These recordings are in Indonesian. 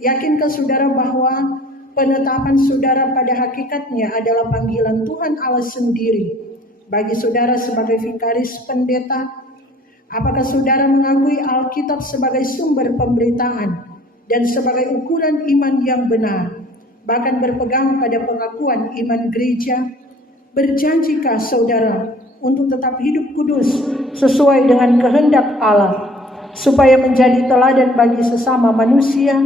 Yakinkah saudara bahwa penetapan saudara pada hakikatnya adalah panggilan Tuhan Allah sendiri bagi saudara sebagai vikaris pendeta? Apakah saudara mengakui Alkitab sebagai sumber pemberitaan dan sebagai ukuran iman yang benar, bahkan berpegang pada pengakuan iman gereja? Berjanjikah saudara untuk tetap hidup kudus sesuai dengan kehendak Allah, supaya menjadi teladan bagi sesama manusia,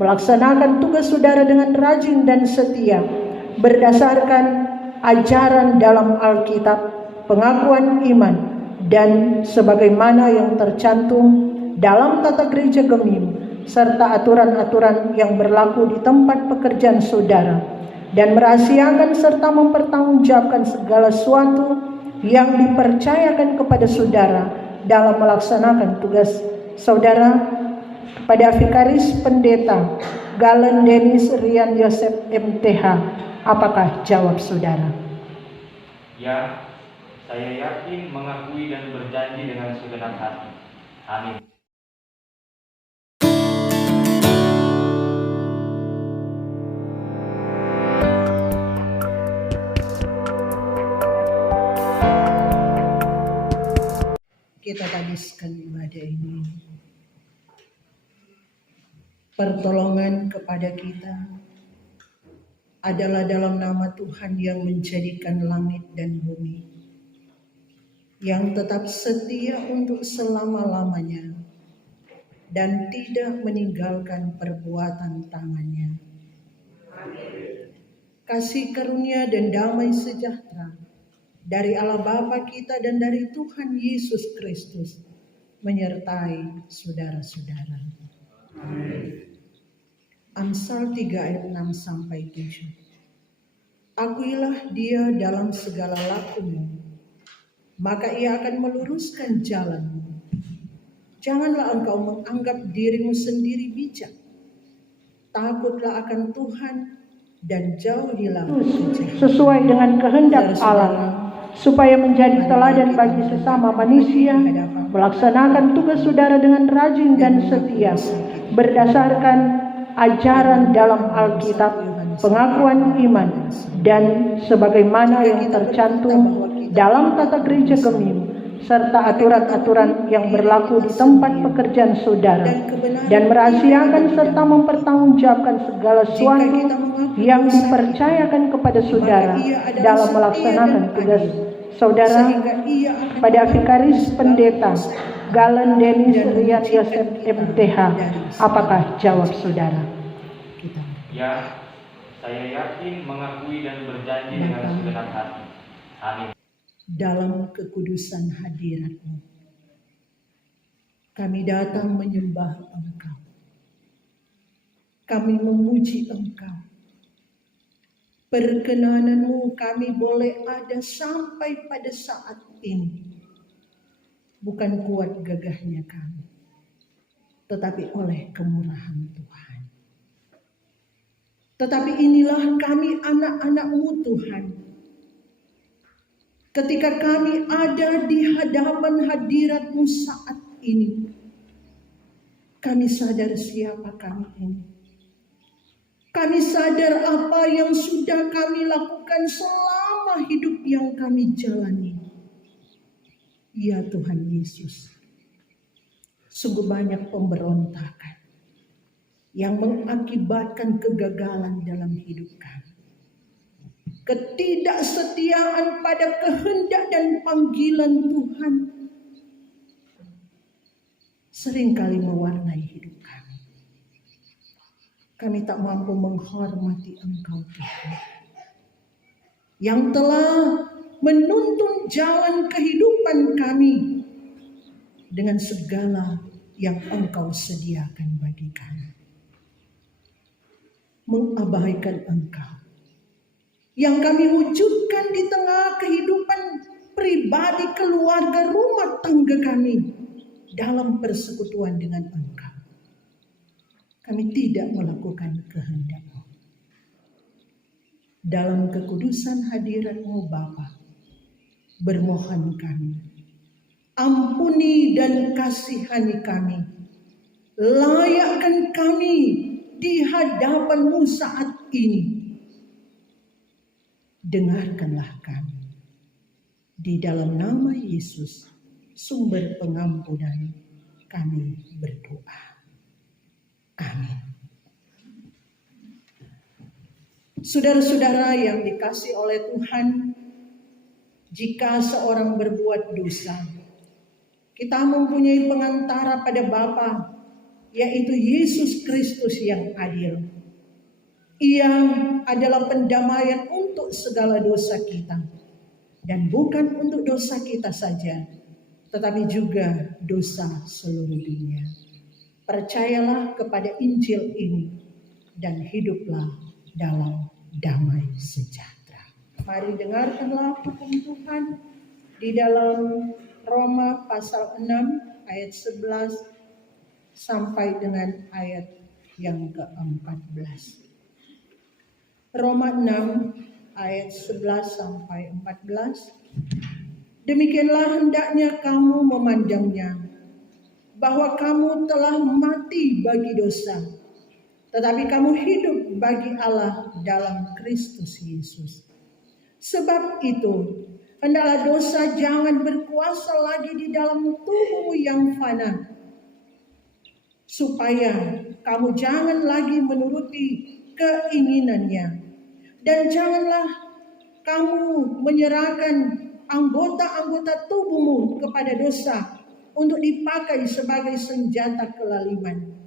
melaksanakan tugas saudara dengan rajin dan setia, berdasarkan ajaran dalam Alkitab, pengakuan iman, dan sebagaimana yang tercantum dalam tata gereja Gemim, serta aturan-aturan yang berlaku di tempat pekerjaan saudara, dan merahasiakan serta mempertanggungjawabkan segala sesuatu yang dipercayakan kepada saudara dalam melaksanakan tugas saudara pada vikaris pendeta Galen Denis Rian Yosef MTH. Apakah jawab saudara? Ya, saya yakin, mengakui, dan berjanji dengan segenap hati. Amin. Kita habiskan ibadah ini. Pertolongan kepada kita adalah dalam nama Tuhan yang menjadikan langit dan bumi, yang tetap setia untuk selama-lamanya dan tidak meninggalkan perbuatan tangannya. Kasih karunia dan damai sejahtera dari Allah Bapa kita dan dari Tuhan Yesus Kristus menyertai saudara-saudara. Amsal 3 ayat 6 sampai 7. Akuilah dia dalam segala lakumu, maka ia akan meluruskan jalanmu. Janganlah engkau menganggap dirimu sendiri bijak. Takutlah akan Tuhan dan jauhilah kejahatan. Sesuai dengan kehendak Allah, supaya menjadi teladan bagi sesama manusia, melaksanakan tugas saudara dengan rajin dan setia, berdasarkan ajaran dalam Alkitab, pengakuan iman, dan sebagaimana yang tercantum dalam tata gereja Gemim, serta aturan-aturan yang berlaku di tempat pekerjaan saudara, dan merahasiakan serta mempertanggungjawabkan segala sesuatu yang dipercayakan kepada saudara dalam melaksanakan tugas saudara pada vikaris pendeta Galen Denis Rian Yosef MTH. Apakah jawab saudara? Ya, saya yakin, mengakui, dan berjanji dengan segenap hati. Amin. Dalam kekudusan hadirat-Mu, kami datang menyembah Engkau. Kami memuji Engkau. Perkenanan-Mu kami boleh ada sampai pada saat ini. Bukan kuat gagahnya kami, tetapi oleh kemurahan Tuhan. Tetapi inilah kami anak-anak-Mu Tuhan. Ketika kami ada di hadapan hadirat-Mu saat ini, kami sadar siapa kami ini. Kami sadar apa yang sudah kami lakukan selama hidup yang kami jalani. Ya Tuhan Yesus, sungguh banyak pemberontakan yang mengakibatkan kegagalan dalam hidup kami. Ketidaksetiaan pada kehendak dan panggilan Tuhan seringkali mewarnai hidup kami. Kami tak mampu menghormati Engkau Tuhan, yang telah menuntun jalan kehidupan kami dengan segala yang Engkau sediakan bagi kami. Mengabaikan Engkau yang kami wujudkan di tengah kehidupan pribadi, keluarga, rumah tangga kami dalam persekutuan dengan Engkau. Kami tidak melakukan kehendak-Mu. Dalam kekudusan hadirat-Mu Bapa, bermohon kami, ampuni dan kasihani kami, layakkan kami di hadapan-Mu saat ini. Dengarkanlah kami. Di dalam nama Yesus, sumber pengampunan, kami berdoa. Amin. Saudara-saudara yang dikasihi oleh Tuhan, jika seorang berbuat dosa, kita mempunyai pengantara pada Bapa, yaitu Yesus Kristus yang adil. Ia adalah pendamaian untuk segala dosa kita. Dan bukan untuk dosa kita saja, tetapi juga dosa seluruh dunia. Percayalah kepada Injil ini dan hiduplah dalam damai sejahtera. Mari dengarkanlah hukum Tuhan di dalam Roma pasal 6 ayat 11 sampai dengan ayat yang ke-14. Roma 6 ayat 11 sampai 14. Demikianlah hendaknya kamu memandangnya, bahwa kamu telah mati bagi dosa, tetapi kamu hidup bagi Allah dalam Kristus Yesus. Sebab itu, hendaklah dosa jangan berkuasa lagi di dalam tubuhmu yang fana, supaya kamu jangan lagi menuruti keinginannya. Dan janganlah kamu menyerahkan anggota-anggota tubuhmu kepada dosa untuk dipakai sebagai senjata kelaliman.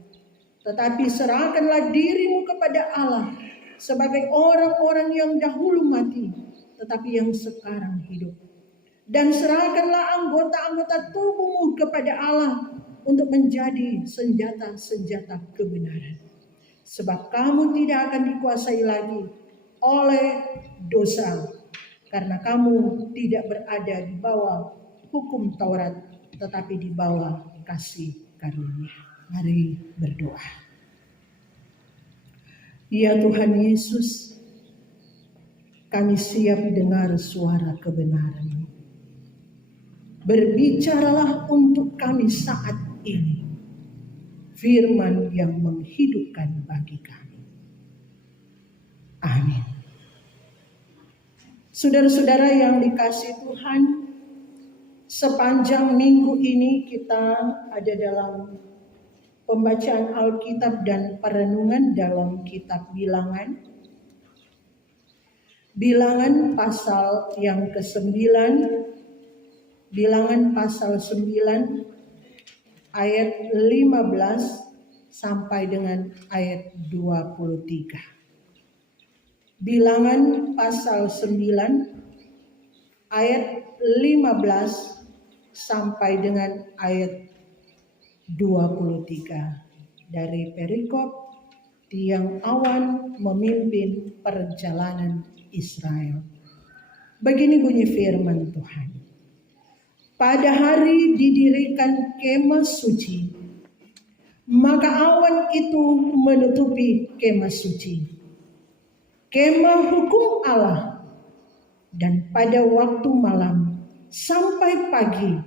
Tetapi serahkanlah dirimu kepada Allah sebagai orang-orang yang dahulu mati, tetapi yang sekarang hidup. Dan serahkanlah anggota-anggota tubuhmu kepada Allah untuk menjadi senjata-senjata kebenaran. Sebab kamu tidak akan dikuasai lagi oleh dosa, karena kamu tidak berada di bawah hukum Taurat, tetapi di bawah kasih karunia. Mari berdoa. Ya Tuhan Yesus, kami siap dengar suara kebenaran. Berbicaralah untuk kami saat ini firman yang menghidupkan bagi kami. Amin. Saudara-saudara yang dikasihi Tuhan, sepanjang minggu ini kita ada dalam pembacaan Alkitab dan perenungan dalam kitab Bilangan. Bilangan pasal yang ke-9, Bilangan pasal 9 ayat 15 sampai dengan ayat 23. Bilangan pasal 9 ayat 15 sampai dengan ayat 23 dari perikop tiang awan memimpin perjalanan Israel. Begini bunyi firman Tuhan. Pada hari didirikan kemah suci, maka awan itu menutupi kemah suci, kemah hukum Allah, dan pada waktu malam sampai pagi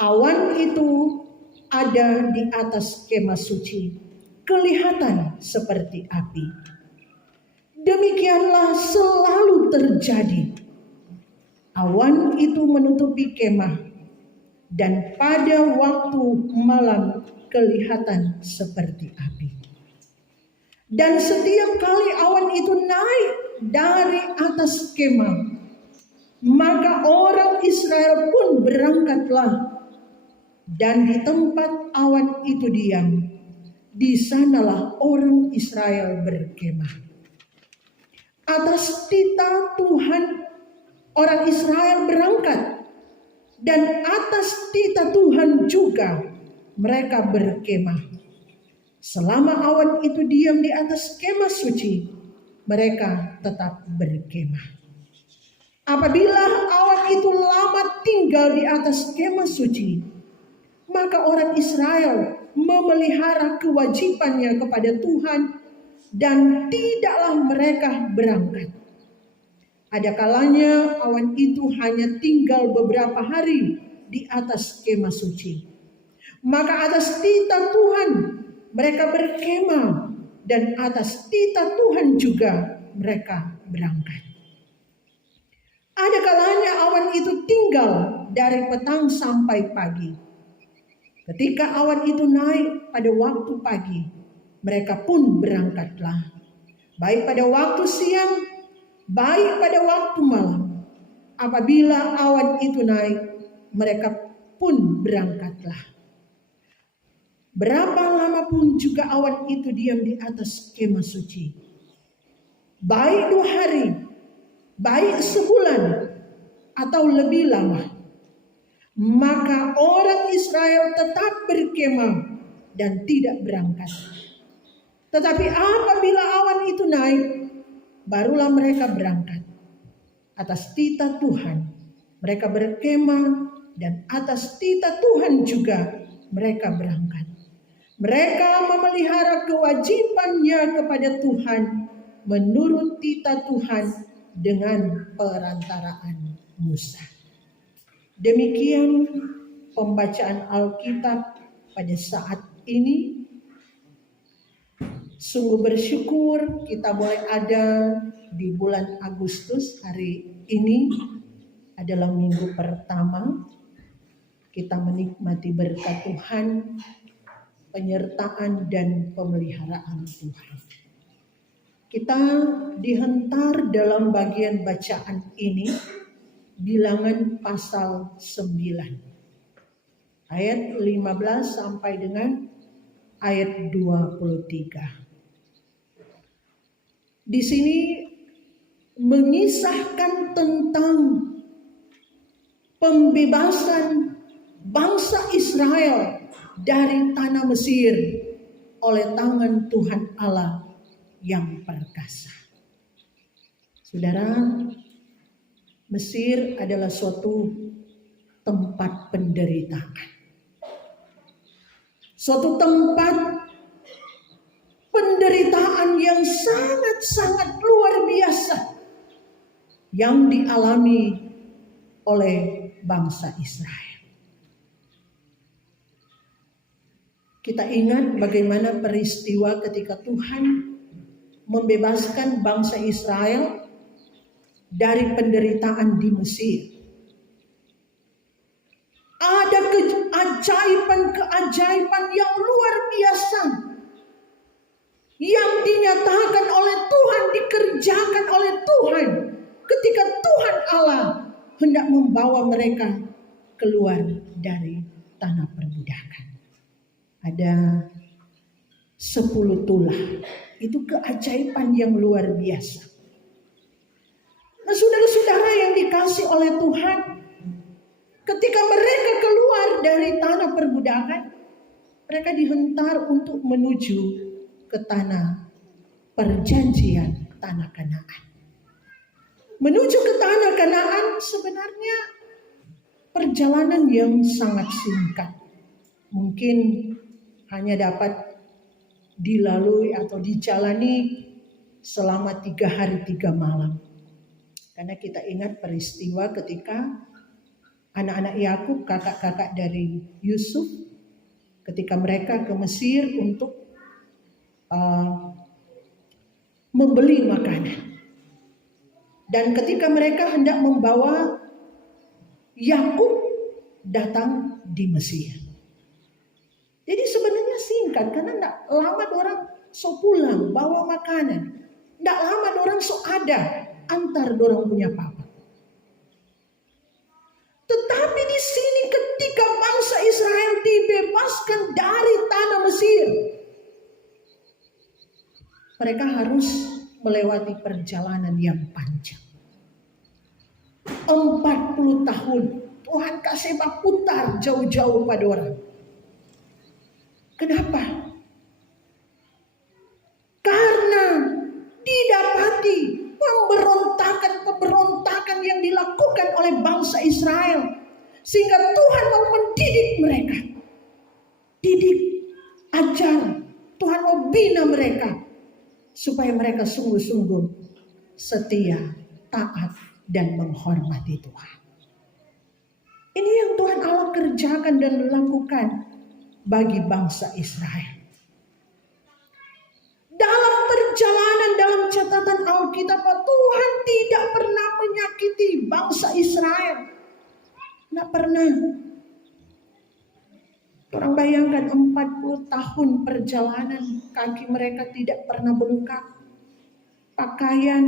awan itu ada di atas kemah suci, kelihatan seperti api. Demikianlah selalu terjadi. Awan itu menutupi kemah, dan pada waktu malam kelihatan seperti api. Dan setiap kali awan itu naik dari atas kemah, maka orang Israel pun berangkatlah. Dan di tempat awan itu diam, di sanalah orang Israel berkemah. Atas titah Tuhan orang Israel berangkat, dan atas titah Tuhan juga mereka berkemah. Selama awan itu diam di atas kemah suci, mereka tetap berkemah. Apabila awan itu lama tinggal di atas kemah suci, maka orang Israel memelihara kewajibannya kepada Tuhan dan tidaklah mereka berangkat. Ada kalanya awan itu hanya tinggal beberapa hari di atas kemah suci. Maka atas titah Tuhan mereka berkemah dan atas titah Tuhan juga mereka berangkat. Ada kalanya awan itu tinggal dari petang sampai pagi. Ketika awan itu naik pada waktu pagi, mereka pun berangkatlah. Baik pada waktu siang, baik pada waktu malam. Apabila awan itu naik, mereka pun berangkatlah. Berapa lama pun juga awan itu diam di atas kemah suci. Baik 2 hari, baik sebulan, atau lebih lama. Maka orang Israel tetap berkemah dan tidak berangkat. Tetapi apabila awan itu naik, barulah mereka berangkat. Atas titah Tuhan, mereka berkemah, dan atas titah Tuhan juga mereka berangkat. Mereka memelihara kewajibannya kepada Tuhan menurut titah Tuhan dengan perantaraan Musa. Demikian pembacaan Alkitab pada saat ini. Sungguh bersyukur kita boleh ada di bulan Agustus. Hari ini adalah minggu pertama kita menikmati berkat Tuhan, penyertaan dan pemeliharaan Tuhan. Kita dihentar dalam bagian bacaan ini, Bilangan pasal 9 ayat 15 sampai dengan ayat 23. Di sini mengisahkan tentang pembebasan bangsa Israel dari tanah Mesir oleh tangan Tuhan Allah yang perkasa. Saudara, Mesir adalah suatu tempat penderitaan. Suatu tempat penderitaan yang sangat-sangat luar biasa yang dialami oleh bangsa Israel. Kita ingat bagaimana peristiwa ketika Tuhan membebaskan bangsa Israel dari penderitaan di Mesir. Ada keajaiban-keajaiban yang luar biasa yang dinyatakan oleh Tuhan, dikerjakan oleh Tuhan ketika Tuhan Allah hendak membawa mereka keluar dari tanah perbudakan. Ada 10 tulah. Itu keajaiban yang luar biasa. Nah, saudara-saudara yang dikasih oleh Tuhan, ketika mereka keluar dari tanah perbudakan, mereka dihentar untuk menuju ke tanah perjanjian, tanah Kanaan. Menuju ke tanah Kanaan sebenarnya perjalanan yang sangat singkat. Mungkin hanya dapat dilalui atau dijalani selama 3 hari 3 malam. Karena kita ingat peristiwa ketika anak-anak Yakub, kakak-kakak dari Yusuf, ketika mereka ke Mesir untuk membeli makanan. Dan ketika mereka hendak membawa, Yakub datang di Mesir. Jadi sebenarnya singkat, karena tidak lama orang so pulang bawa makanan. Tidak lama orang so ada antar orang punya papa. Tetapi di sini ketika bangsa Israel dibebaskan dari tanah Mesir, mereka harus melewati perjalanan yang panjang. 40 tahun Tuhan kasih putar jauh-jauh pada orang. Kenapa? Karena didapati pemberontakan yang dilakukan oleh bangsa Israel. Sehingga Tuhan mau mendidik mereka. Didik, ajar. Tuhan mau bina mereka. Supaya mereka sungguh-sungguh setia, taat, dan menghormati Tuhan. Ini yang Tuhan Allah kerjakan dan lakukan bagi bangsa Israel. Dalam catatan Alkitab bahwa Tuhan tidak pernah menyakiti bangsa Israel. Tidak pernah. Orang bayangkan 40 tahun perjalanan, kaki mereka tidak pernah bengkak. Pakaian,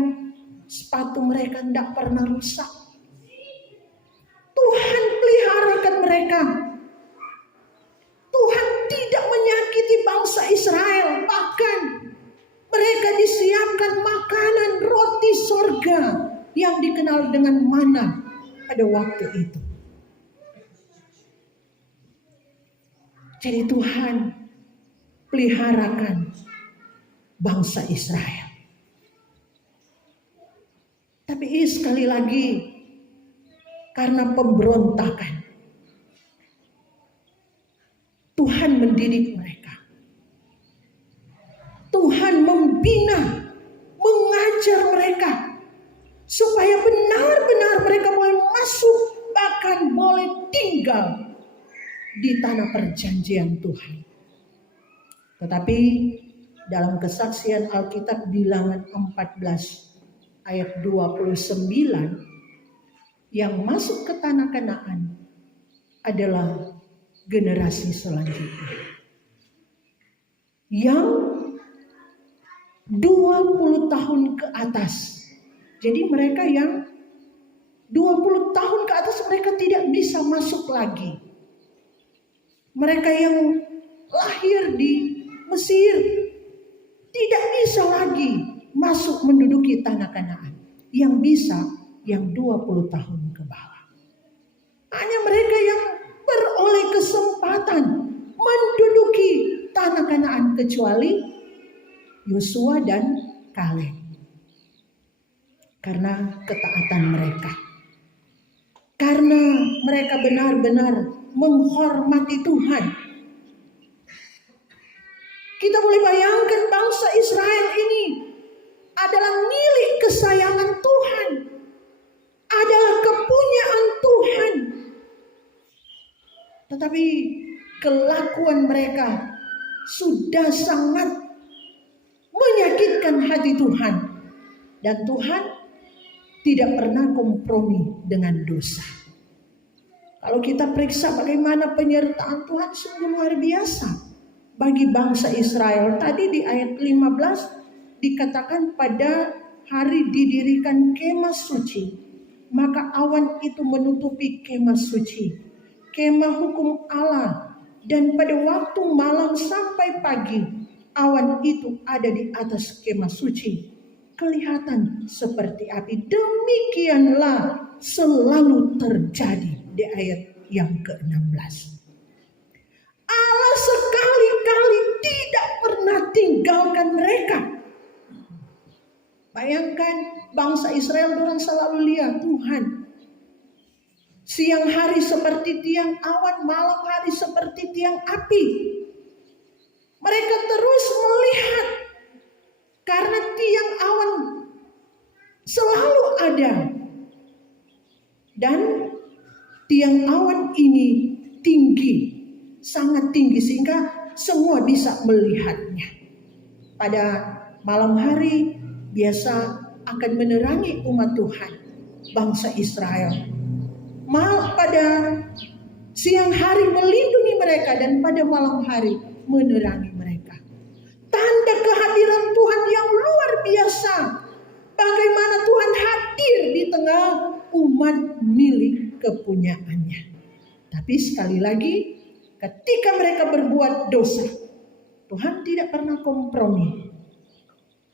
sepatu mereka tidak pernah rusak. Tuhan peliharakan mereka. Tuhan tidak menyakiti bangsa Israel. Bahkan mereka disiapkan makanan roti sorga yang dikenal dengan mana pada waktu itu. Jadi Tuhan peliharakan bangsa Israel. Tapi sekali lagi, karena pemberontakan, Tuhan mendidik mereka. Tuhan membina, mengajar mereka, supaya benar-benar mereka boleh masuk, bahkan boleh tinggal di tanah perjanjian Tuhan. Tetapi dalam kesaksian Alkitab bilangan 14 ayat 29, yang masuk ke tanah Kanaan adalah generasi selanjutnya. Yang 20 tahun ke atas. Jadi mereka yang 20 tahun ke atas mereka tidak bisa masuk lagi. Mereka yang lahir di Mesir tidak bisa lagi masuk menduduki tanah Kanaan. Yang bisa yang 20 tahun ke bawah. Hanya mereka yang beroleh kesempatan menduduki tanah Kanaan, kecuali Yosua dan Kaleb. Karena ketaatan mereka. Karena mereka benar-benar menghormati Tuhan. Kita boleh bayangkan bangsa Israel ini adalah milik kesayangan Tuhan. Adalah kepunyaan Tuhan. Tetapi kelakuan mereka sudah sangat menyakitkan hati Tuhan. Dan Tuhan tidak pernah kompromi dengan dosa. Kalau kita periksa bagaimana penyertaan Tuhan sungguh luar biasa bagi bangsa Israel. Tadi di ayat 15 dikatakan pada hari didirikan kemah suci, maka awan itu menutupi kemah suci, kemah hukum Allah, dan pada waktu malam sampai pagi awan itu ada di atas kemah suci, kelihatan seperti api. Demikianlah selalu terjadi di ayat yang ke-16. Allah sekali-kali tidak pernah tinggalkan mereka. Bayangkan bangsa Israel orang selalu lihat Tuhan. Siang hari seperti tiang awan, malam hari seperti tiang api. Mereka terus melihat karena tiang awan selalu ada. Dan tiang awan ini tinggi, sangat tinggi sehingga semua bisa melihatnya. Pada malam hari biasa akan menerangi umat Tuhan, bangsa Israel. Pada siang hari melindungi mereka dan pada malam hari menerangi mereka. Tanda kehadiran Tuhan yang luar biasa. Bagaimana Tuhan hadir di tengah umat milik kepunyaannya. Tapi sekali lagi, ketika mereka berbuat dosa, Tuhan tidak pernah kompromi.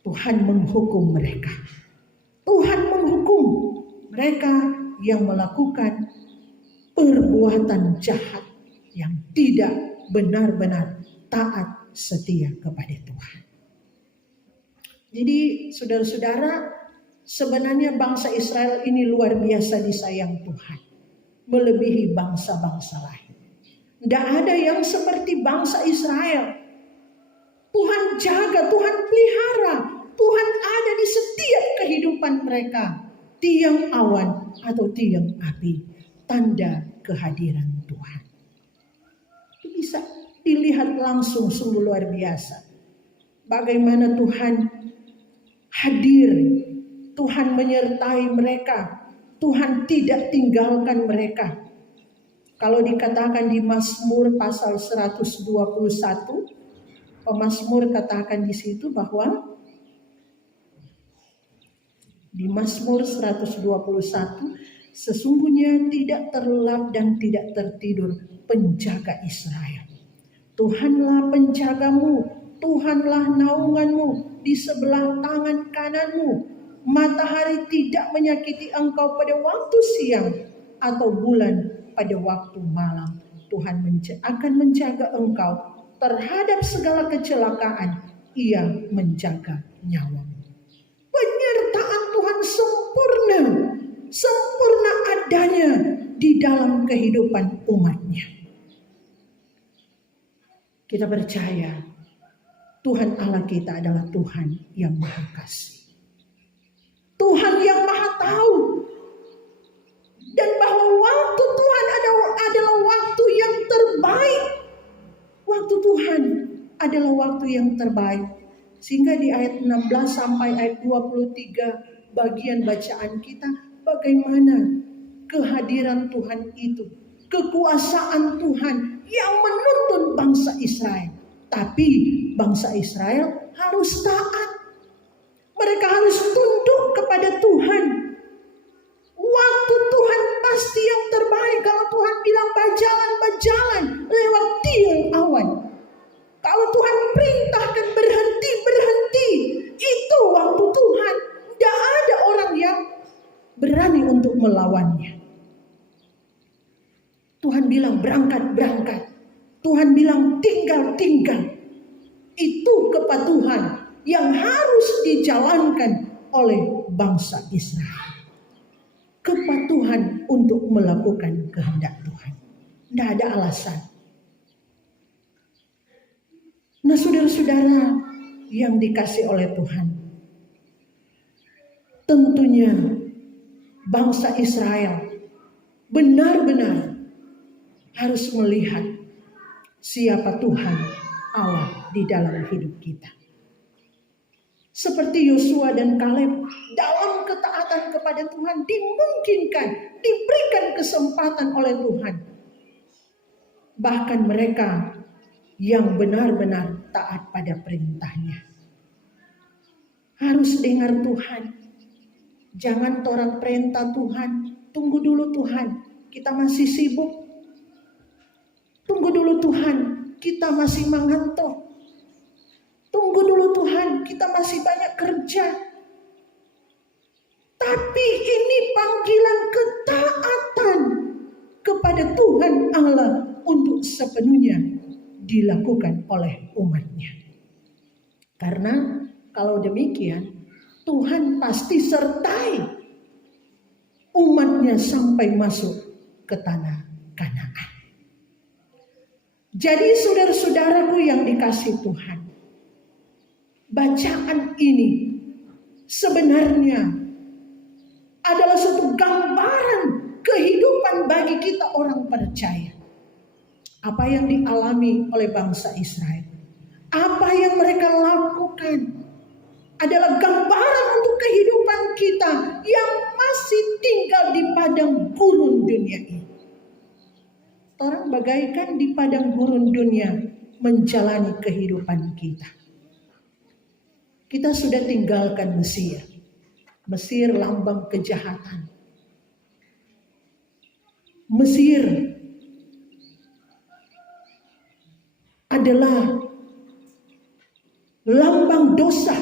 Tuhan menghukum mereka. Tuhan menghukum mereka yang melakukan perbuatan jahat yang tidak benar-benar taat setia kepada Tuhan. Jadi saudara-saudara, sebenarnya bangsa Israel ini luar biasa disayang Tuhan, melebihi bangsa-bangsa lain. Tidak ada yang seperti bangsa Israel. Tuhan jaga, Tuhan pelihara, Tuhan ada di setiap kehidupan mereka. Tiang awan atau tiang api, tanda kehadiran Tuhan. Itu bisa dilihat langsung, sungguh luar biasa. Bagaimana Tuhan hadir. Tuhan menyertai mereka. Tuhan tidak tinggalkan mereka. Kalau dikatakan di Mazmur pasal 121, pemazmur katakan di situ bahwa di Mazmur 121, sesungguhnya tidak terlelap dan tidak tertidur penjaga Israel. Tuhanlah penjagamu, Tuhanlah naunganmu di sebelah tangan kananmu. Matahari tidak menyakiti engkau pada waktu siang atau bulan pada waktu malam. Tuhan akan menjaga engkau terhadap segala kecelakaan. Ia menjaga nyawamu. Penyertaan Tuhan sempurna, sempurna adanya di dalam kehidupan umatnya. Kita percaya Tuhan Allah kita adalah Tuhan yang Maha Kasih. Tuhan yang Maha Tahu. Dan bahwa waktu Tuhan adalah waktu yang terbaik. Waktu Tuhan adalah waktu yang terbaik. Sehingga di ayat 16 sampai ayat 23 bagian bacaan kita, bagaimana kehadiran Tuhan itu, kekuasaan Tuhan yang menuntun bangsa Israel. Tapi bangsa Israel harus taat. Mereka harus tunduk kepada Tuhan. Waktu Tuhan pasti yang terbaik. Kalau Tuhan bilang berjalan, berjalan lewat tiang awan. Kalau Tuhan perintahkan berhenti, berhenti. Itu waktu Tuhan. Tidak ada orang yang berani untuk melawannya. Tuhan bilang berangkat, berangkat. Tuhan bilang tinggal, tinggal. Itu kepatuhan yang harus dijalankan oleh bangsa Israel. Kepatuhan untuk melakukan kehendak Tuhan. Tidak ada alasan. Nah, saudara-saudara yang dikasih oleh Tuhan, tentunya bangsa Israel benar-benar harus melihat siapa Tuhan Allah di dalam hidup kita. Seperti Yosua dan Kaleb, dalam ketaatan kepada Tuhan dimungkinkan, diberikan kesempatan oleh Tuhan. Bahkan mereka yang benar-benar taat pada perintahnya. Harus dengar Tuhan. Jangan tolak perintah Tuhan. Tunggu dulu Tuhan, kita masih sibuk. Tunggu dulu Tuhan, kita masih mengantuk. Tunggu dulu Tuhan, kita masih banyak kerja. Tapi ini panggilan ketaatan kepada Tuhan Allah untuk sepenuhnya dilakukan oleh umatnya. Karena kalau demikian, Tuhan pasti sertai umatnya sampai masuk ke tanah Kanaan. Jadi saudara-saudaraku yang dikasih Tuhan, bacaan ini sebenarnya adalah suatu gambaran kehidupan bagi kita orang percaya. Apa yang dialami oleh bangsa Israel, apa yang mereka lakukan adalah gambaran untuk kehidupan kita yang masih tinggal di padang gurun dunia ini. Orang bagaikan di padang gurun dunia menjalani kehidupan kita. Kita sudah tinggalkan Mesir. Mesir lambang kejahatan. Mesir adalah lambang dosa.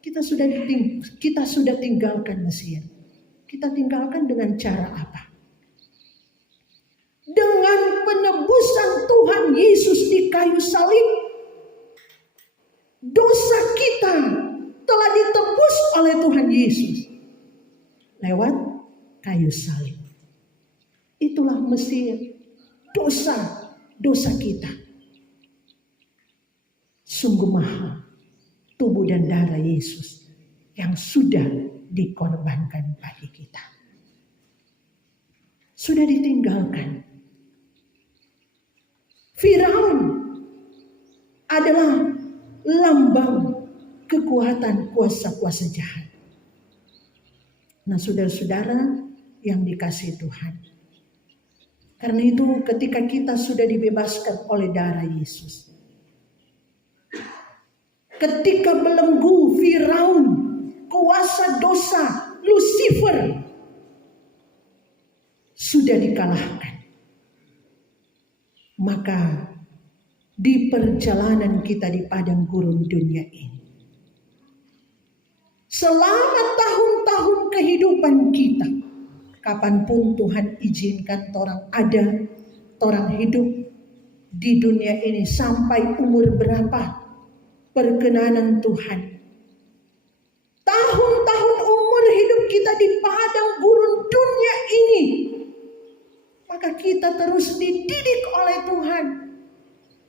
Kita sudah tinggalkan Mesir. Kita tinggalkan dengan cara apa? Dengan penebusan Tuhan Yesus di kayu salib. Dosa kita telah ditebus oleh Tuhan Yesus lewat kayu salib. Itulah Mesir, dosa kita. Sungguh mahal tubuh dan darah Yesus yang sudah dikorbankan bagi kita. Sudah ditinggalkan. Firaun adalah lambang kekuatan kuasa-kuasa jahat. Nah, saudara-saudara yang dikasihi Tuhan, karena itu ketika kita sudah dibebaskan oleh darah Yesus, ketika belenggu Firaun, kuasa dosa Lucifer sudah dikalahkan, maka di perjalanan kita di padang gurun dunia ini, selama tahun-tahun kehidupan kita, kapanpun Tuhan izinkan orang ada, orang hidup di dunia ini sampai umur berapa perkenanan Tuhan. Tahun-tahun umur hidup kita di padang gurun dunia ini, maka kita terus dididik oleh Tuhan,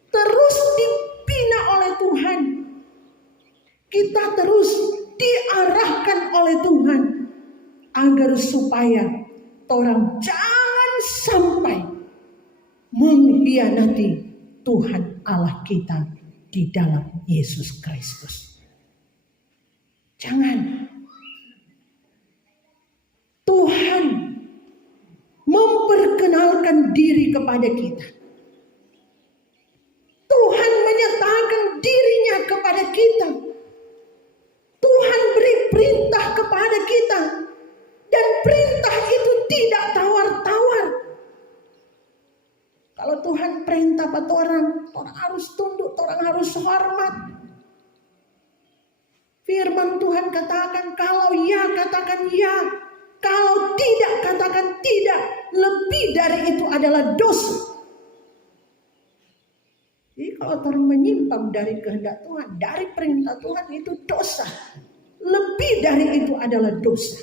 terus dibina oleh Tuhan, kita terus diarahkan oleh Tuhan agar supaya orang jangan sampai mengkhianati Tuhan Allah kita di dalam Yesus Kristus. Jangan. Tuhan memperkenalkan diri kepada kita. Tuhan menyatakan dirinya kepada kita. Tuhan beri perintah kepada kita. Dan perintah itu tidak tawar-tawar. Kalau Tuhan perintah pada orang harus tunduk, orang harus hormat. Firman Tuhan katakan kalau ya katakan ya, kalau tidak katakan tidak. Lebih dari itu adalah dosa. Jadi kalau orang menyimpang dari kehendak Tuhan, dari perintah Tuhan, itu dosa. Lebih dari itu adalah dosa.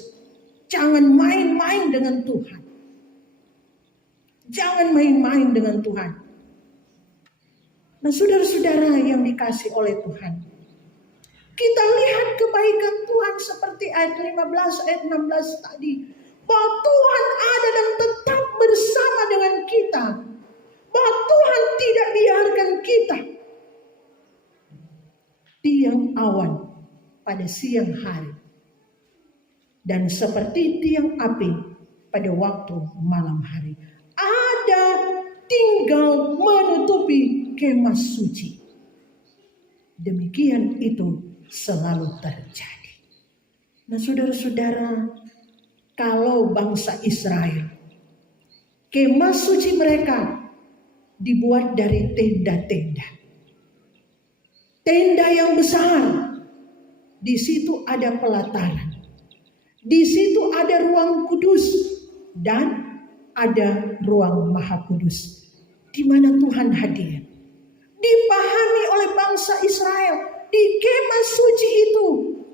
Jangan main-main dengan Tuhan. Jangan main-main dengan Tuhan. Nah, saudara-saudara yang dikasih oleh Tuhan, kita lihat kebaikan Tuhan seperti ayat 15, ayat 16 tadi. Bahwa Tuhan ada dan tetap bersama dengan kita. Bahwa Tuhan tidak biarkan kita tiang awan pada siang hari. Dan seperti tiang api pada waktu malam hari. Ada tinggal menutupi kemah suci. Demikian itu selalu terjadi. Nah, saudara-saudara, kalau bangsa Israel, kemah suci mereka dibuat dari tenda-tenda. Tenda yang besar. Di situ ada pelataran. Di situ ada ruang kudus dan ada ruang maha kudus. Di mana Tuhan hadir. Dipahami oleh bangsa Israel. Di kemah suci itu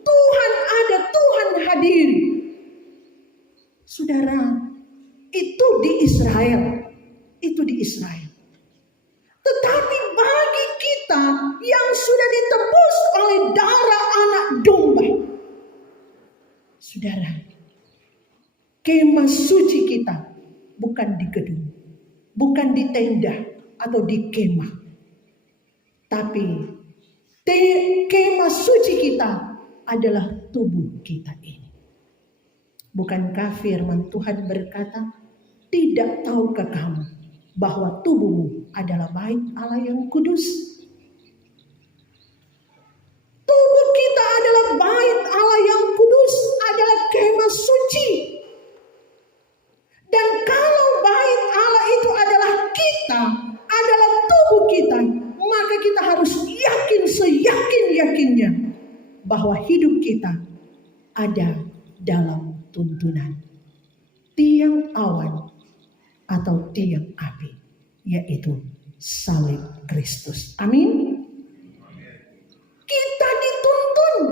Tuhan ada, Tuhan hadir. Saudara, itu di Israel. Itu di Israel. Tetapi bagi kita yang sudah ditebus oleh darah anak domba, saudara, kemah suci kita bukan di gedung, bukan di tenda atau di kemah, tapi kemah suci kita adalah tubuh kita ini. Bukankah firman Tuhan berkata, tidak tahukah kamu bahwa tubuhmu adalah bait Allah yang kudus? Tubuh kita adalah bait Allah yang kudus, adalah kemah suci. Dan kalau bait Allah itu adalah kita, adalah tubuh kita, maka kita harus yakin seyakin-yakinnya bahwa hidup kita ada dalam tuntunan tiang awan atau tiang api, yaitu salib Kristus. Amin. Kita dituntun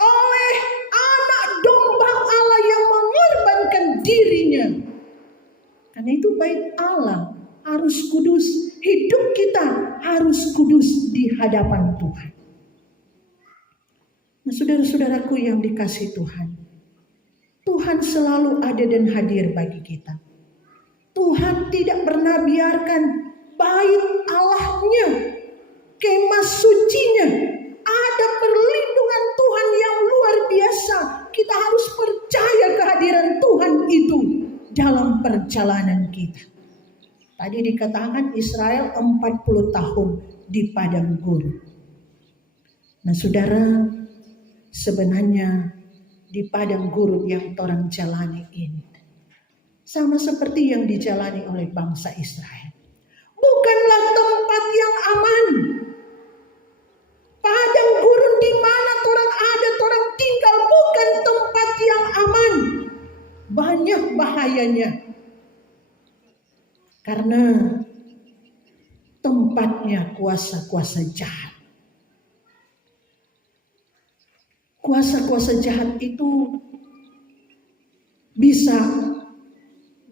oleh anak domba Allah yang mengorbankan dirinya. Karena itu bait Allah harus kudus. Hidup kita harus kudus di hadapan Tuhan. Nah, saudara-saudaraku yang dikasihi Tuhan, Tuhan selalu ada dan hadir bagi kita. Tuhan tidak pernah biarkan bait Allahnya, kemah sucinya ada perlindungan Tuhan yang luar biasa. Kita harus percaya kehadiran Tuhan itu dalam perjalanan kita. Tadi dikatakan Israel 40 tahun di padang gurun. Nah saudara, sebenarnya di padang gurun yang orang jalani ini sama seperti yang dijalani oleh bangsa Israel. Bukanlah tempat yang aman. Padang gurun di mana orang ada, orang tinggal bukan tempat yang aman. Banyak bahayanya. Karena tempatnya kuasa-kuasa jahat. Kuasa-kuasa jahat itu bisa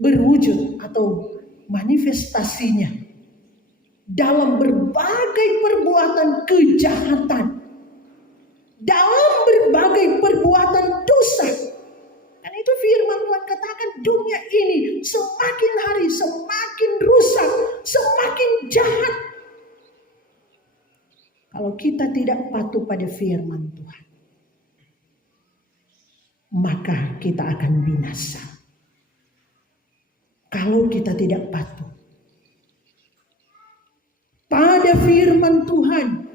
berwujud atau manifestasinya dalam berbagai perbuatan kejahatan, dalam berbagai perbuatan dosa. Dan itu firman Tuhan katakan, dunia ini semakin hari semakin rusak, semakin jahat. Kalau kita tidak patuh pada firman Tuhan, maka kita akan binasa. Kalau kita tidak patuh pada firman Tuhan,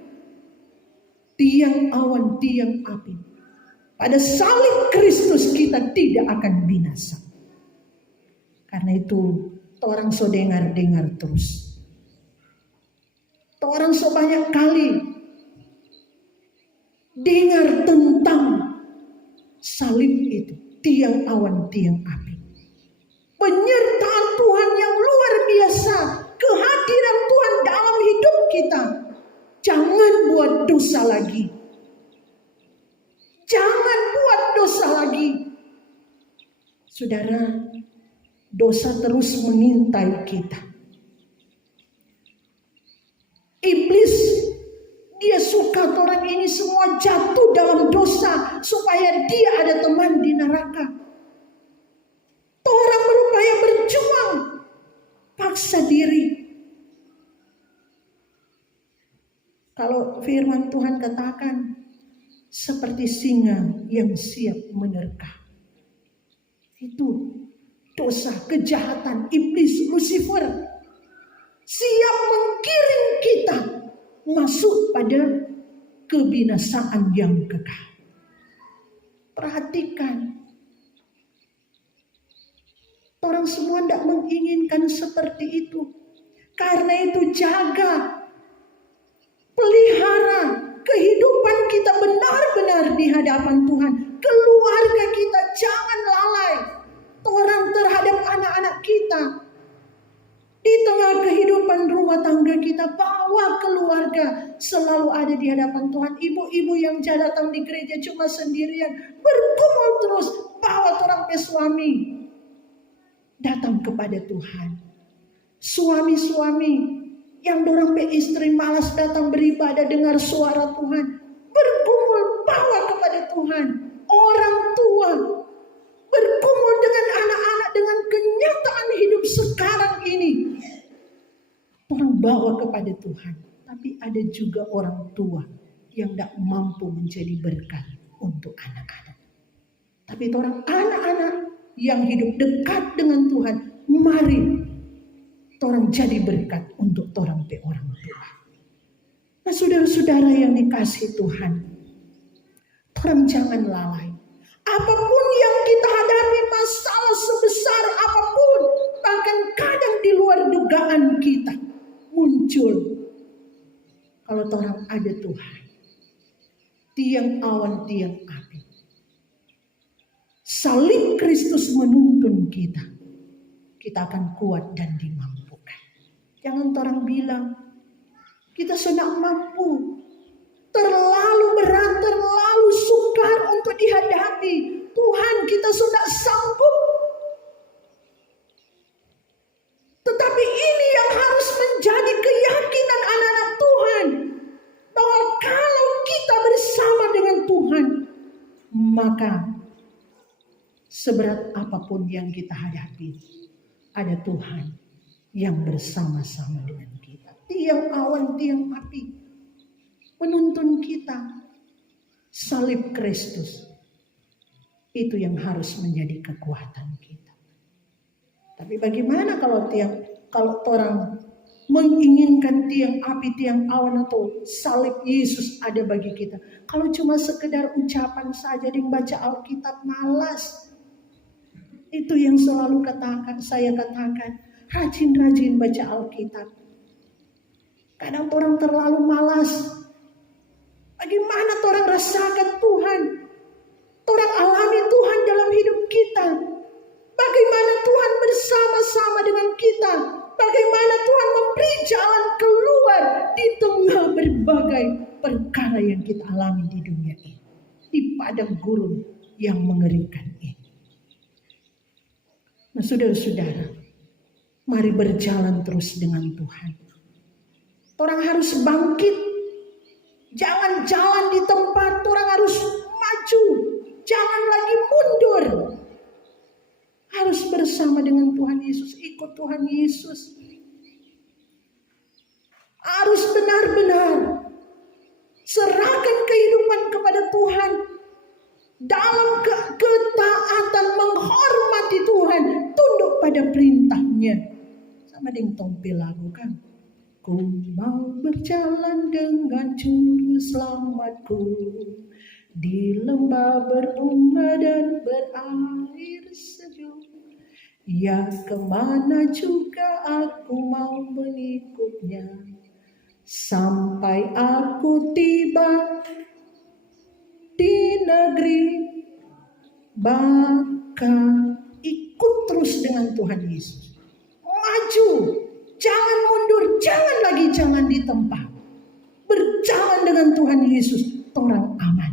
tiang awan, tiang api, pada salib Kristus kita tidak akan binasa. Karena itu, orang so dengar terus. Orang so banyak kali dengar tentang salib itu, tiang awan, tiang api. Penyertaan Tuhan yang luar biasa, kehadiran Tuhan dalam hidup kita. Jangan buat dosa lagi. Jangan buat dosa lagi. Saudara, dosa terus mengintai kita. Iblis, dia suka orang ini semua jatuh dalam dosa supaya dia ada teman di neraka. Orang berupaya berjuang, paksa diri. Kalau firman Tuhan katakan, seperti singa yang siap menerkam. Itu dosa, kejahatan iblis, Lucifer, siap menggiring kita masuk pada kebinasaan yang kekal. Perhatikan, orang semua tidak menginginkan seperti itu. Karena itu jaga, pelihara kehidupan kita benar-benar di hadapan Tuhan. Keluarga kita jangan lalai. Orang terhadap anak-anak kita. Di tengah kehidupan rumah tangga kita, bawa keluarga selalu ada di hadapan Tuhan. Ibu-ibu yang datang di gereja cuma sendirian, bergumul terus, bawa orang pe suami datang kepada Tuhan. Suami-suami yang dorang pe istri malas datang beribadah, dengar suara Tuhan, bergumul bawa kepada Tuhan. Orang tua bergumul dengan anak-anak dengan kenyataan hidup sekarang ini, orang bawa kepada Tuhan. Tapi ada juga orang tua yang tidak mampu menjadi berkat untuk anak-anak. Tapi orang anak-anak yang hidup dekat dengan Tuhan, mari orang jadi berkat untuk orang tua. Nah saudara-saudara yang dikasihi Tuhan, orang jangan lalai. Apapun yang kita hadapi, masalah sebesar apapun, bahkan kadang di luar dugaan kita muncul. Kalau orang ada Tuhan, tiang awan, tiang api, salib Kristus menuntun kita, kita akan kuat dan dimampukan. Jangan orang bilang kita sudah mampu, terlalu berat, terlalu sukar untuk dihadapi. Tuhan, kita sudah sanggup. Tetapi ini yang harus menjadi keyakinan anak-anak Tuhan, bahwa kalau kita bersama dengan Tuhan, maka seberat apapun yang kita hadapi, ada Tuhan yang bersama-sama dengan kita. Tiang awan, tiang api menuntun kita. salib Kristus. Itu yang harus menjadi kekuatan kita. Tapi bagaimana kalau orang menginginkan tiang api, tiang awan atau salib Yesus ada bagi kita? Kalau cuma sekedar ucapan saja yang baca Alkitab, malas. Itu yang selalu saya katakan, rajin-rajin baca Alkitab. Kadang orang terlalu malas. Bagaimana orang rasakan Tuhan? Orang alami Tuhan dalam hidup kita. Bagaimana Tuhan bersama-sama dengan kita. Bagaimana Tuhan memberi jalan keluar di tengah berbagai perkara yang kita alami di dunia ini. Di padang gurun yang mengerikan ini. Nah, saudara-saudara, mari berjalan terus dengan Tuhan. Orang harus bangkit. Jangan jalan di tempat, orang harus maju. Jangan lagi mundur. Harus bersama dengan Tuhan Yesus, ikut Tuhan Yesus. Harus benar-benar serahkan kehidupan kepada Tuhan. Dalam ketaatan menghormati Tuhan, tunduk pada perintahnya. Sama dengan tompel lagu kan. Ku mau berjalan dengan juru selamatku di lembah berbunga dan berair sejuk. Ya, kemana juga aku mau mengikutnya, sampai aku tiba di negeri baka. Ikut terus dengan Tuhan Yesus. Maju, jangan mundur, jangan di tempat. Berjalan dengan Tuhan Yesus, orang aman.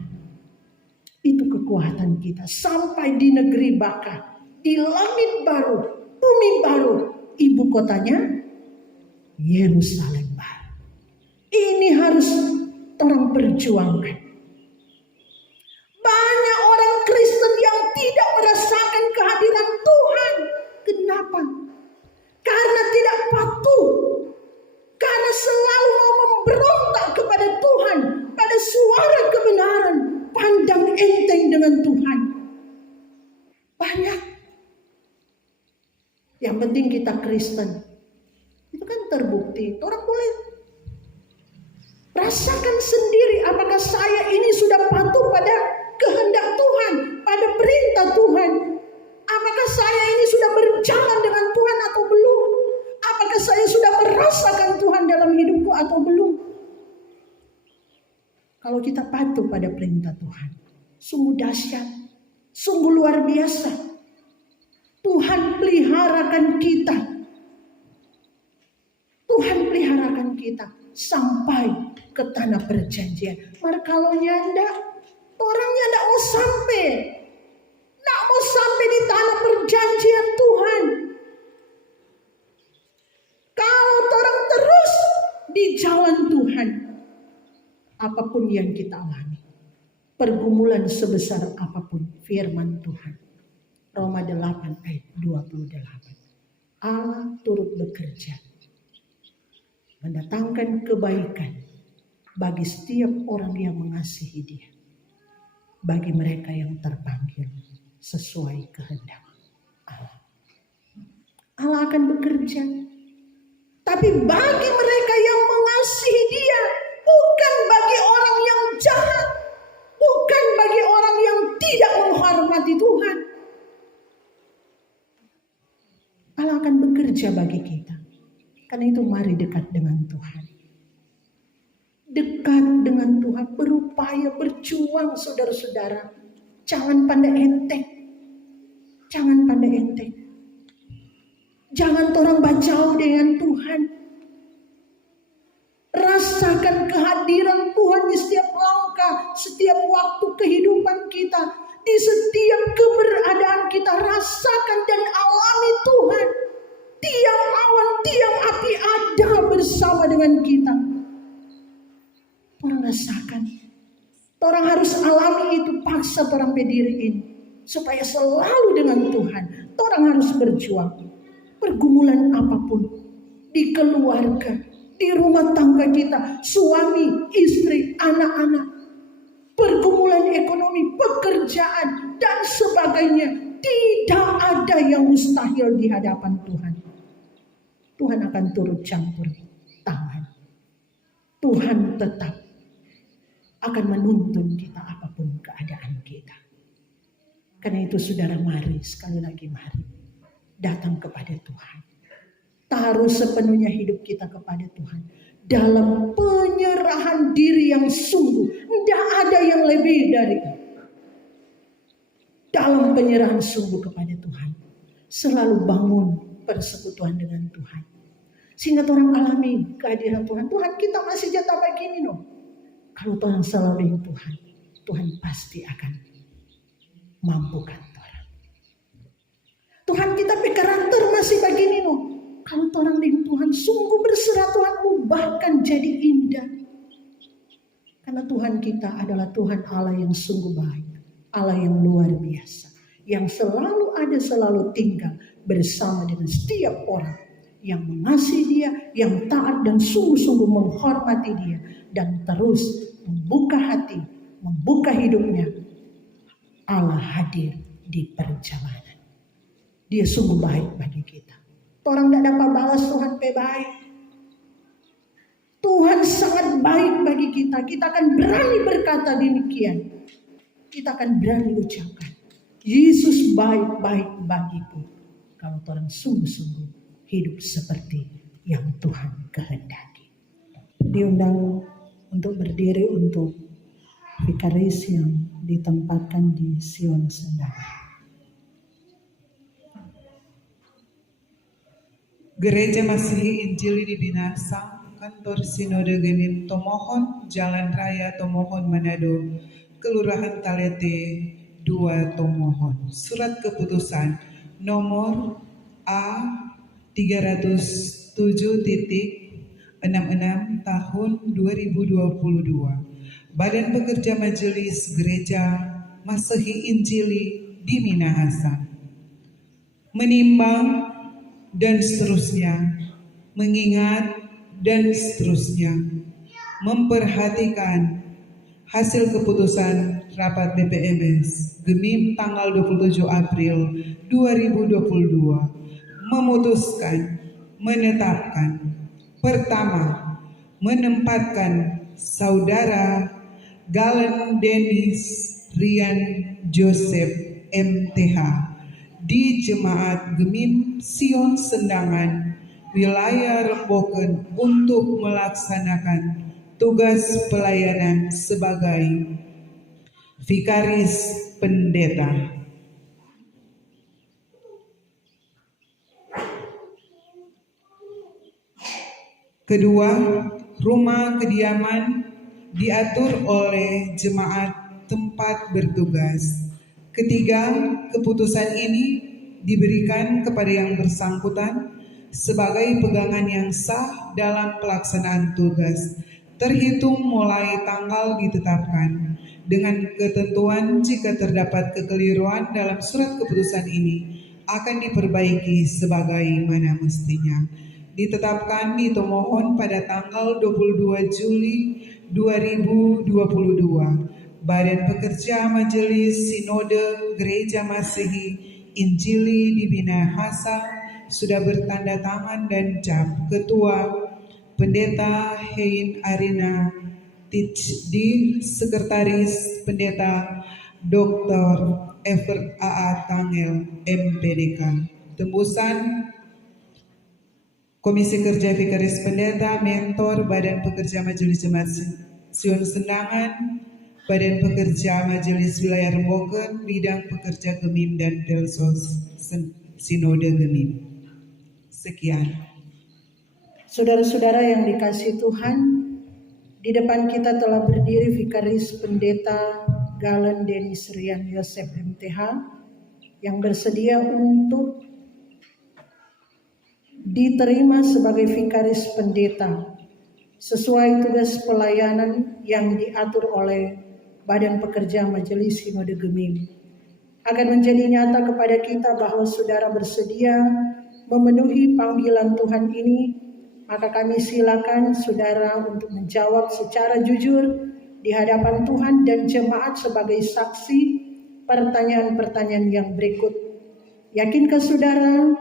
Itu kekuatan kita sampai di negeri baka, di langit baru, bumi baru, ibu kotanya Yerusalem baru. Ini harus orang perjuangkan. Banyak orang Kristen yang tidak merasakan kehadiran Tuhan. Kenapa? Karena tidak patuh. Karena selalu mau memberontak kepada Tuhan, pada suara kebenaran, pandang enteng dengan Tuhan. Banyak. Yang penting kita Kristen. Itu kan terbukti. Orang boleh rasakan sendiri apakah saya ini sudah patuh pada kehendak Tuhan, pada perintah Tuhan. Apakah saya ini sudah berjalan dengan Tuhan atau belum? Apakah saya sudah merasakan Tuhan dalam hidupku atau belum? Kalau kita patuh pada perintah Tuhan, sungguh dahsyat, sungguh luar biasa. Tuhan peliharakan kita. Tuhan peliharakan kita sampai ke tanah perjanjian. Maka kalau nyanda, orangnya tidak mau sampai. Tidak mau sampai di tanah perjanjian Tuhan. Kalau orang terus di jalan Tuhan, apapun yang kita alami, pergumulan sebesar apapun, firman Tuhan. Roma 8 ayat 28. Allah turut bekerja, mendatangkan kebaikan bagi setiap orang yang mengasihi Dia, bagi mereka yang terpanggil sesuai kehendak Allah. Allah akan bekerja, tapi bagi mereka yang mengasihi Dia, bukan bagi orang yang jahat, bukan bagi orang yang tidak menghormati Tuhan. Allah akan bekerja bagi kita. Karena itu mari dekat dengan Tuhan. Dekat dengan Tuhan, berupaya, berjuang saudara-saudara. Jangan pandai enteng. Jangan pandai enteng. Jangan orang bacau dengan Tuhan. Rasakan kehadiran Tuhan di setiap langkah, setiap waktu kehidupan kita. Di setiap keberadaan kita rasakan dan alami Tuhan. Tiang awan, tiang api ada bersama dengan kita. Orang rasakan. Orang harus alami itu, paksa orang berdiriin. Supaya selalu dengan Tuhan. Orang harus berjuang. Pergumulan apapun. Di keluarga, di rumah tangga kita. Suami, istri, anak-anak. Pergumulan ekonomi, pekerjaan, dan sebagainya. Tidak ada yang mustahil di hadapan Tuhan. Tuhan akan turut campur tangan. Tuhan tetap akan menuntun kita apapun keadaan kita. Karena itu saudara, mari, sekali lagi mari, datang kepada Tuhan. Taruh sepenuhnya hidup kita kepada Tuhan. Dalam penyerahan diri yang sungguh. Tidak ada yang lebih dari itu. Dalam penyerahan sungguh kepada Tuhan. Selalu bangun persekutuan dengan Tuhan. Sehingga orang alami kehadiran Tuhan. Tuhan, kita masih jatah begini loh. Kalau Tuhan selalu dengan Tuhan, Tuhan pasti akan mampukan Tuhan. Tuhan, kita pe karakter masih begini loh. Kalau orang dengan Tuhan sungguh berserah, Tuhan ubahkan jadi indah. Karena Tuhan kita adalah Tuhan Allah yang sungguh baik. Allah yang luar biasa. Yang selalu ada, selalu tinggal bersama dengan setiap orang. Yang mengasihi dia, yang taat dan sungguh-sungguh menghormati dia. Dan terus membuka hati, membuka hidupnya. Allah hadir di perjalanan. Dia sungguh baik bagi kita. Orang tidak dapat balas Tuhan baik. Tuhan sangat baik bagi kita. Kita akan berani berkata demikian. Kita akan berani ucapkan, Yesus baik-baik bagiku. Kalau orang sungguh-sungguh hidup seperti yang Tuhan kehendaki. Diundang untuk berdiri untuk vikaris yang ditempatkan di Sion Sendawa. Gereja Masihi Injili di Binasa, Kantor Sinode Gemim Tomohon, Jalan Raya Tomohon Manado, Kelurahan Talete 2 Tomohon. Surat keputusan nomor A 307.66 tahun 2022. Badan Pekerja Majelis Gereja Masihi Injili di Minahasa. Menimbang dan seterusnya, mengingat dan seterusnya, memperhatikan hasil keputusan rapat BPMS Gemim tanggal 27 April 2022 memutuskan, menetapkan, pertama, menempatkan Saudara Galen Denis Rian Joseph MTH di Jemaat Gemim Sion Sendangan, wilayah Remboken untuk melaksanakan tugas pelayanan sebagai Vikaris Pendeta. Kedua, rumah kediaman diatur oleh jemaat tempat bertugas. Ketiga, keputusan ini diberikan kepada yang bersangkutan sebagai pegangan yang sah dalam pelaksanaan tugas, terhitung mulai tanggal ditetapkan. Dengan ketentuan jika terdapat kekeliruan dalam surat keputusan ini akan diperbaiki sebagaimana mestinya. Ditetapkan di Tomohon pada tanggal 22 Juli 2022. Badan Pekerja Majelis Sinode Gereja Masihi Injili di Minahasa sudah bertanda tangan dan cap Ketua Pendeta Hein Arina Tijdi, Sekretaris Pendeta Dr. Evert A.A. Tangel MPDK. Tembusan Komisi Kerja Vikaris Pendeta, Mentor Badan Pekerja Majelis Jemaat Sion Sendangan, Badan Pekerja Majelis Wilayah Remboken, Bidang Pekerja Gemim dan Telsos Sinode Gemim. Sekian. Saudara-saudara yang dikasihi Tuhan, di depan kita telah berdiri Vikaris Pendeta Galen Denis Rian Joseph MTH yang bersedia untuk diterima sebagai Vikaris Pendeta sesuai tugas pelayanan yang diatur oleh Badan Pekerja Majelis Sinode Gemim. Akan menjadi nyata kepada kita bahwa saudara bersedia memenuhi panggilan Tuhan ini, maka kami silakan saudara untuk menjawab secara jujur di hadapan Tuhan dan jemaat sebagai saksi pertanyaan-pertanyaan yang berikut. Yakinkah saudara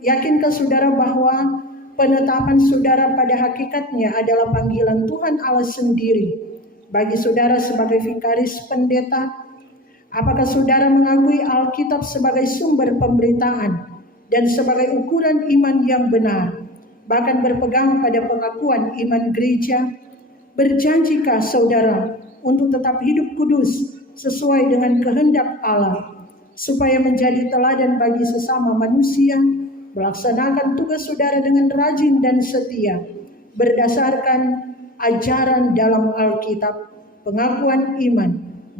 yakinkah saudara bahwa penetapan saudara pada hakikatnya adalah panggilan Tuhan Allah sendiri bagi saudara sebagai vikaris pendeta? Apakah saudara mengakui Alkitab sebagai sumber pemberitaan dan sebagai ukuran iman yang benar, bahkan berpegang pada pengakuan iman gereja? Berjanjikah saudara untuk tetap hidup kudus sesuai dengan kehendak Allah, supaya menjadi teladan bagi sesama manusia, melaksanakan tugas saudara dengan rajin dan setia, berdasarkan ajaran dalam Alkitab, pengakuan iman,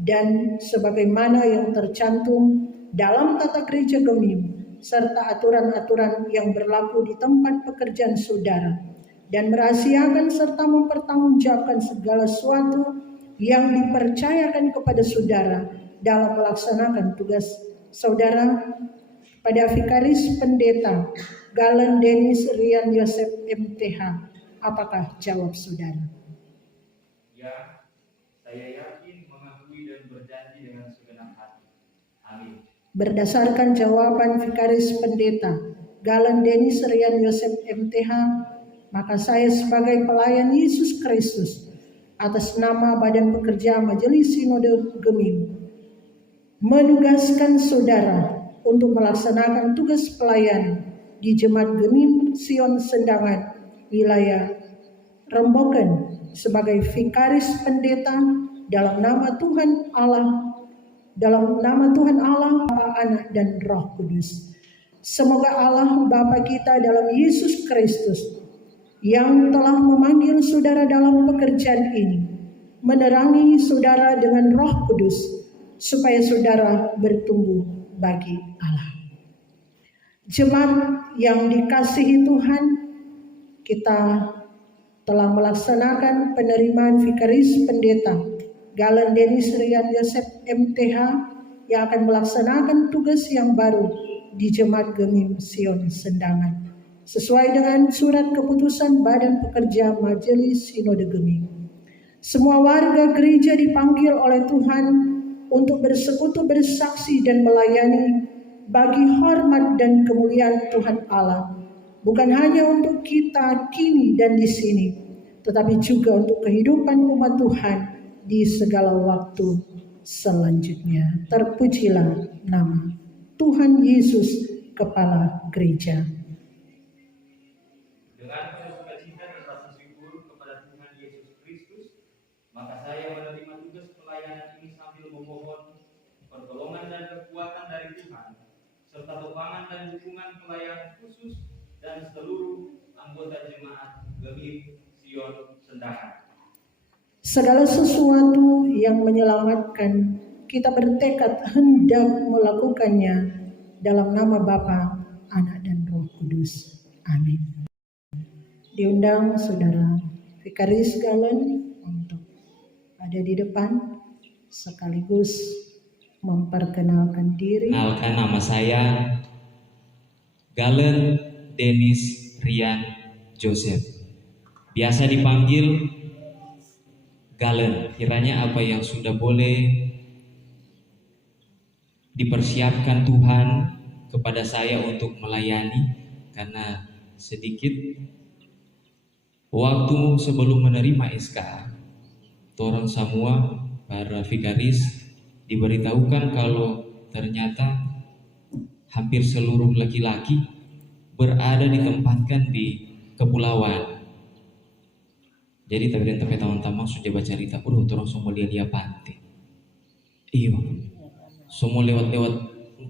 dan sebagaimana yang tercantum dalam tata gereja Gemim, serta aturan-aturan yang berlaku di tempat pekerjaan saudara, dan merahasiakan serta mempertanggungjawabkan segala sesuatu yang dipercayakan kepada saudara dalam melaksanakan tugas saudara pada vikaris pendeta Galen Denis Rian Yosef MTH. Apakah jawab saudara? Ya, saya yakin, mengakui dan berjanji dengan segenap hati. Amin. Berdasarkan jawaban vikaris pendeta Galen Denis Rian Yosef MTH, maka saya sebagai pelayan Yesus Kristus atas nama Badan Pekerja Majelis Sinode Gemim menugaskan saudara untuk melaksanakan tugas pelayanan di Jemaat Gemim Sion Sendangan wilayah Remboken sebagai vikaris pendeta dalam nama Tuhan Allah, Bapa, Anak, dan Roh Kudus. Semoga Allah Bapa kita dalam Yesus Kristus yang telah memanggil saudara dalam pekerjaan ini menerangi saudara dengan Roh Kudus, supaya saudara bertumbuh bagi Allah. Jemaat yang dikasihi Tuhan, kita telah melaksanakan penerimaan vikaris pendeta Galen Denis Rian Yosef MTH yang akan melaksanakan tugas yang baru di Jemaat Gemim Sion Sendangan sesuai dengan surat keputusan Badan Pekerja Majelis Sinode Gemim. Semua warga gereja dipanggil oleh Tuhan untuk bersekutu, bersaksi, dan melayani bagi hormat dan kemuliaan Tuhan Allah, bukan hanya untuk kita kini dan di sini, tetapi juga untuk kehidupan umat Tuhan di segala waktu selanjutnya. Terpujilah nama Tuhan Yesus, Kepala Gereja. Dengan penuh sukacita dan rasa syukur kepada Tuhan Yesus Kristus, maka saya menerima tugas pelayanan ini sambil memohon pertolongan dan kekuatan dari Tuhan, serta topangan dan dukungan pelayan khusus dan seluruh anggota jemaat Gemim Sion Sendangan. Segala sesuatu yang menyelamatkan, kita bertekad hendak melakukannya dalam nama Bapa, Anak, dan Roh Kudus. Amin. Diundang saudara Vikaris Galen untuk ada di depan sekaligus memperkenalkan diri. Kenalkan, nama saya Galen Denis Rian Joseph. Biasa dipanggil Galen. Kiranya apa yang sudah boleh dipersiapkan Tuhan kepada saya untuk melayani, karena sedikit waktu sebelum menerima SK, orang semua para vikaris diberitahukan kalau ternyata hampir seluruh laki-laki berada ditempatkan di kepulauan. Jadi tapi tahun-tahun sudah baca cerita, orang semua dia pantai. Iyo, semua lewat-lewat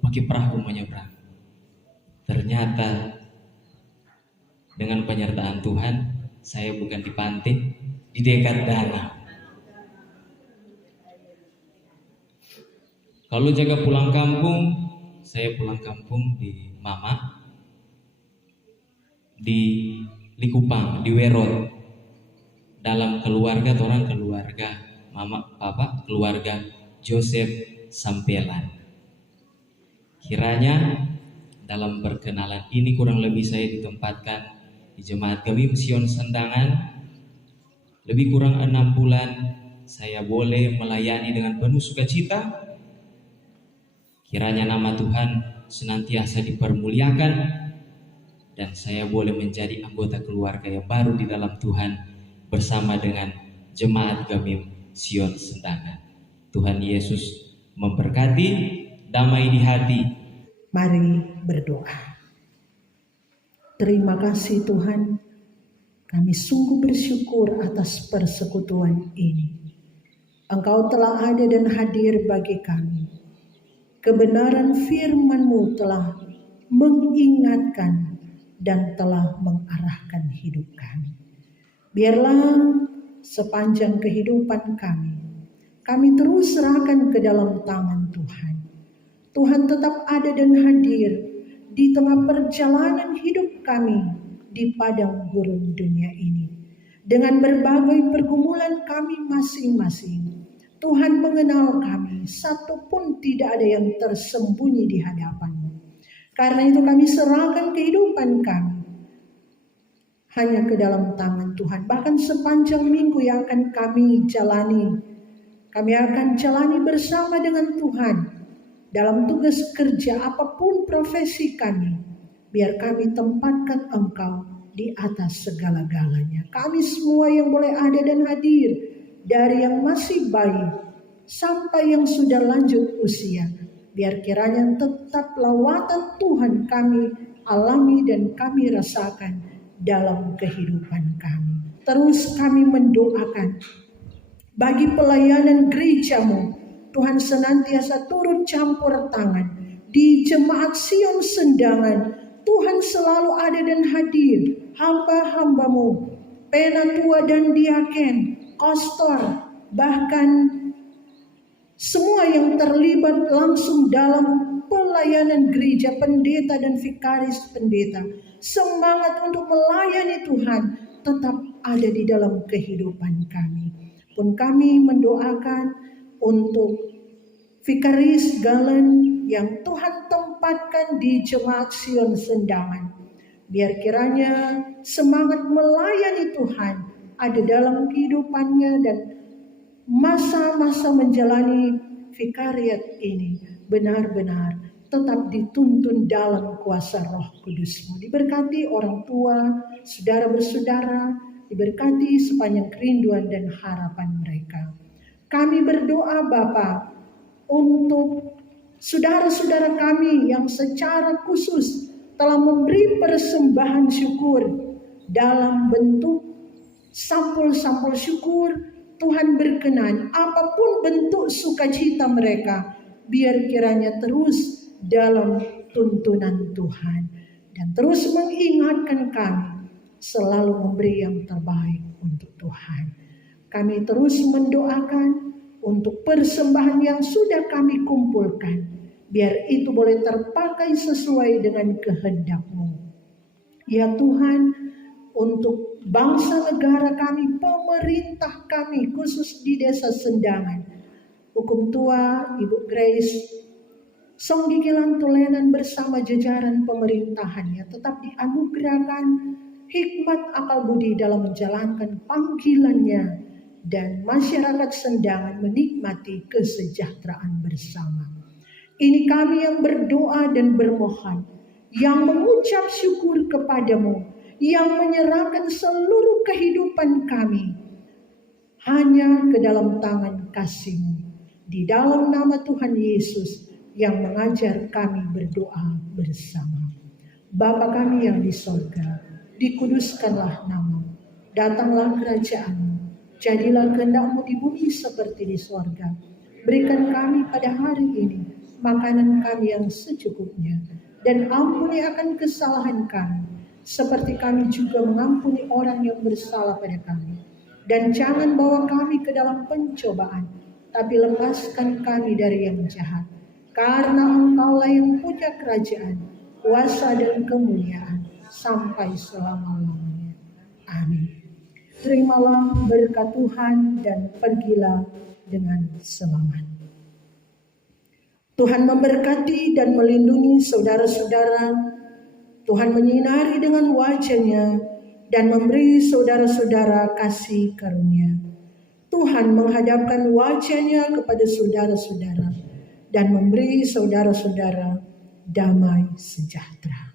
pakai perahu menyeberang. Ternyata dengan penyertaan Tuhan, saya bukan di pantai, di dekat danau. Kalau jaga pulang kampung, saya pulang kampung di Mama, di Likupang, di Werot. Dalam keluarga, orang keluarga Mama, Papa, keluarga Joseph Sampelan. Kiranya dalam perkenalan ini kurang lebih saya ditempatkan di Jemaat Gemim Sion Sendangan, lebih kurang 6 bulan saya boleh melayani dengan penuh sukacita. Kiranya nama Tuhan senantiasa dipermuliakan dan saya boleh menjadi anggota keluarga yang baru di dalam Tuhan bersama dengan Jemaat Gamim Sion Sendangan. Tuhan Yesus memberkati, damai di hati. Mari berdoa. Terima kasih Tuhan, kami sungguh bersyukur atas persekutuan ini. Engkau telah ada dan hadir bagi kami. Kebenaran firman-Mu telah mengingatkan dan telah mengarahkan hidup kami. Biarlah sepanjang kehidupan kami terus serahkan ke dalam tangan Tuhan. Tuhan tetap ada dan hadir di tengah perjalanan hidup kami di padang gurun dunia ini. Dengan berbagai pergumulan kami masing-masing, Tuhan mengenal kami, satupun tidak ada yang tersembunyi di hadapan-Mu. Karena itu kami serahkan kehidupan kami hanya ke dalam tangan Tuhan. Bahkan sepanjang minggu yang akan kami jalani, kami akan jalani bersama dengan Tuhan dalam tugas kerja apapun profesi kami. Biar kami tempatkan Engkau di atas segala-galanya. Kami semua yang boleh ada dan hadir, dari yang masih bayi sampai yang sudah lanjut usia, biar kiranya tetap lawatan Tuhan kami alami dan kami rasakan dalam kehidupan kami. Terus kami mendoakan bagi pelayanan gereja-Mu, Tuhan senantiasa turut campur tangan di Jemaat Sion Sendangan. Tuhan selalu ada dan hadir. Hamba-hamba-Mu, penatua dan diaken, kostor, bahkan semua yang terlibat langsung dalam pelayanan gereja, pendeta dan vikaris pendeta, semangat untuk melayani Tuhan tetap ada di dalam kehidupan kami. Pun kami mendoakan untuk vikaris Galen yang Tuhan tempatkan di Jemaat Sion Sendangan. Biar kiranya semangat melayani Tuhan ada dalam kehidupannya dan masa-masa menjalani vikariat ini benar-benar tetap dituntun dalam kuasa Roh Kudus-Mu. Diberkati orang tua, saudara bersaudara, diberkati sepanjang kerinduan dan harapan mereka. Kami berdoa Bapa untuk saudara-saudara kami yang secara khusus telah memberi persembahan syukur dalam bentuk sampul-sampul syukur. Tuhan berkenan apapun bentuk sukacita mereka, biar kiranya terus dalam tuntunan Tuhan dan terus mengingatkan kami selalu memberi yang terbaik untuk Tuhan. Kami terus mendoakan untuk persembahan yang sudah kami kumpulkan, biar itu boleh terpakai sesuai dengan kehendak-Mu. Ya Tuhan, untuk bangsa negara kami, pemerintah kami, khusus di Desa Sendangan, Hukum Tua, Ibu Grace, Songgigilan Tulenan bersama jajaran pemerintahannya tetap dianugerahkan hikmat akal budi dalam menjalankan panggilannya, dan masyarakat Sendangan menikmati kesejahteraan bersama. Ini kami yang berdoa dan bermohon, yang mengucap syukur kepadamu, yang menyerahkan seluruh kehidupan kami hanya ke dalam tangan kasih-Mu. Di dalam nama Tuhan Yesus yang mengajar kami berdoa bersama. Bapa kami yang di sorga, dikuduskanlah nama-Mu, datanglah kerajaan-Mu, jadilah kehendak-Mu di bumi seperti di sorga. Berikan kami pada hari ini makanan kami yang secukupnya, dan ampuni akan kesalahan kami, seperti kami juga mengampuni orang yang bersalah pada kami. Dan jangan bawa kami ke dalam pencobaan, tapi lepaskan kami dari yang jahat. Karena Engkaulah yang punya kerajaan, kuasa dan kemuliaan sampai selama-lamanya. Amin. Terimalah berkat Tuhan dan pergilah dengan selamat. Tuhan memberkati dan melindungi saudara-saudara. Tuhan menyinari dengan wajah-Nya dan memberi saudara-saudara kasih karunia. Tuhan menghadapkan wajah-Nya kepada saudara-saudara dan memberi saudara-saudara damai sejahtera.